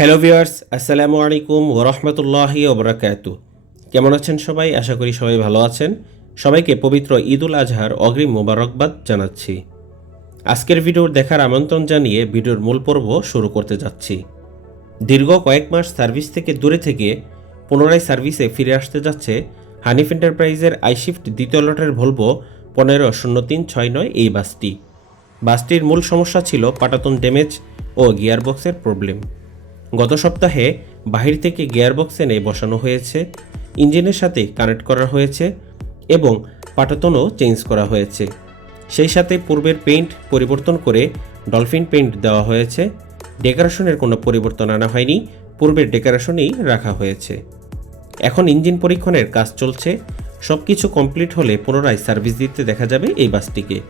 Hello viewers আসসালামু আলাইকুম ওরহমতুল্লাহি ওবরাকাত কেমন আছেন সবাই? আশা করি সবাই ভালো আছেন। সবাইকে পবিত্র ঈদ উল আজহার অগ্রিম মোবারকবাদ জানাচ্ছি। আজকের ভিডিওর দেখার আমন্ত্রণ জানিয়ে ভিডিওর মূল পর্ব শুরু করতে যাচ্ছি। দীর্ঘ কয়েক মাস সার্ভিস থেকে দূরে থেকে পুনরায় সার্ভিসে ফিরে আসতে যাচ্ছে হানিফ এন্টারপ্রাইজের আইশিফট দ্বিতীয় লটের ভলভো পনেরো শূন্য তিন ছয় নয় এই বাসটি। বাসটির মূল সমস্যা ছিল পাটাতন ড্যামেজ ও গিয়ারবক্সের প্রবলেম। গত সপ্তাহে বাহির থেকে গিয়ারবক্স এনে বসানো হয়েছে, ইঞ্জিনের সাথে কানেক্ট করা হয়েছে এবং পাটাতনও চেঞ্জ করা হয়েছে। সেই সাথে পূর্বের পেইন্ট পরিবর্তন করে ডলফিন পেইন্ট দেওয়া হয়েছে। ডেকোরেশনের কোনো পরিবর্তন আনা হয়নি, পূর্বের ডেকোরেশনেই রাখা হয়েছে। এখন ইঞ্জিন পরীক্ষণের কাজ চলছে সব কিছু কমপ্লিট হলে পুনরায় সার্ভিস দিতে দেখা যাবে এই বাসটিকে।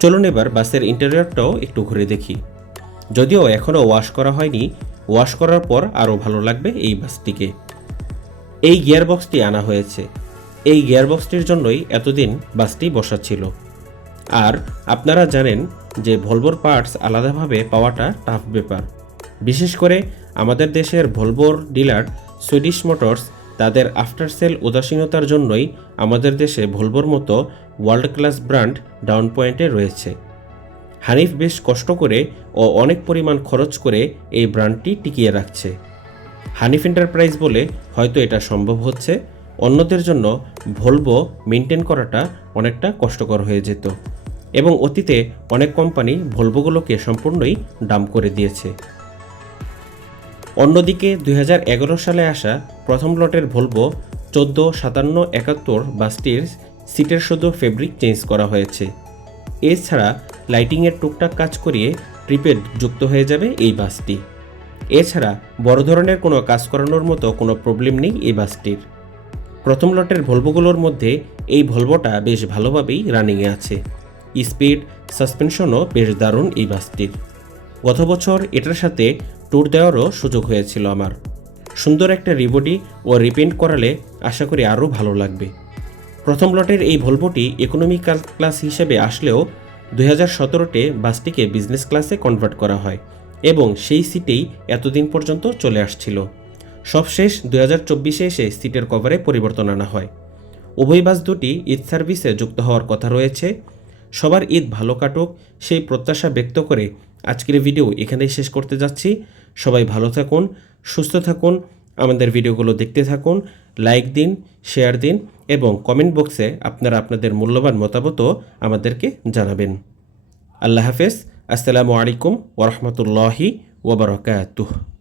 চলুন এবার বাসের ইন্টেরিয়রটাও একটু ঘুরে দেখি। যদিও এখনও ওয়াশ করা হয়নি ওয়াশ করার পর আরও ভালো লাগবে এই বাসটিকে। এই গিয়ারবক্সটি আনা হয়েছে। এই গিয়ারবক্সটির জন্যই এতদিন বাসটি বসা ছিল। আর আপনারা জানেন যে ভলভোর পার্টস আলাদাভাবে পাওয়াটা টাফ ব্যাপার। বিশেষ করে আমাদের দেশের ভলভোর ডিলার সুইডিশ মোটরস তাদের আফটার সেল উদাসীনতার জন্যই আমাদের দেশে ভলভোর মতো ওয়ার্ল্ড ক্লাস ব্র্যান্ড ডাউন পয়েন্টে রয়েছে। হানিফ বেশ কষ্ট করে ও অনেক পরিমাণ খরচ করে এই ব্র্যান্ডটি টিকিয়ে রাখছে। হানিফ এন্টারপ্রাইজ বলে হয়তো এটা সম্ভব হচ্ছে। অন্যদের জন্য ভলভো মেনটেন করাটা অনেকটা কষ্টকর হয়ে যেত এবং অতীতে অনেক কোম্পানি ভলভোগুলোকে সম্পূর্ণই ডাম করে দিয়েছে। অন্যদিকে দু হাজার এগারো সালে আসা প্রথম লটের ভলভো চোদ্দ সাতান্ন একাত্তর বাসটির সিটের শুধু ফেব্রিক চেঞ্জ করা হয়েছে। এছাড়া লাইটিংয়ের টুকটাক কাজ করিয়ে প্রিপেড যুক্ত হয়ে যাবে এই বাসটি। এছাড়া বড় ধরনের কোনো কাজ করানোর মতো কোনো প্রবলেম নেই এই বাসটির। প্রথম লটের ভলভোগুলোর মধ্যে এই ভলভোটা বেশ ভালোভাবেই রানিংয়ে আছে। স্পিড, সাসপেনশনও বেশ দারুণ এই বাসটির। গত বছর এটার সাথে ট্যুর দেওয়ারও সুযোগ হয়েছিল আমার। সুন্দর একটা রিবডি ও রিপেন্ট করালে আশা করি আরও ভালো লাগবে। প্রথম লটের এই ভলভোটি ইকোনমি ক্লাস হিসেবে আসলেও দুই হাজার সতেরোতে বাসটিকে বিজনেস ক্লাসে কনভার্ট করা হয় এবং সেই সিটেই এতদিন পর্যন্ত চলে আসছিল। সবশেষ দুই হাজার চব্বিশে এসে সিটের কভারে পরিবর্তন আনা হয়। উভয় বাস দুটি ঈদ সার্ভিসে যুক্ত হওয়ার কথা রয়েছে। সবার ঈদ ভালো কাটুক, সেই প্রত্যাশা ব্যক্ত করে আজকের ভিডিও এখানেই শেষ করতে যাচ্ছি। সবাই ভালো থাকুন, সুস্থ থাকুন, আমাদের ভিডিওগুলো দেখতে থাকুন লাইক দিন শেয়ার দিন এবং কমেন্ট বক্সে আপনারা আপনাদের মূল্যবান মতামতও আমাদেরকে জানাবেন। আল্লাহ হাফেজ। আসসালামু আলাইকুম ওরহমতুল্লাহি ওবরকাতুহ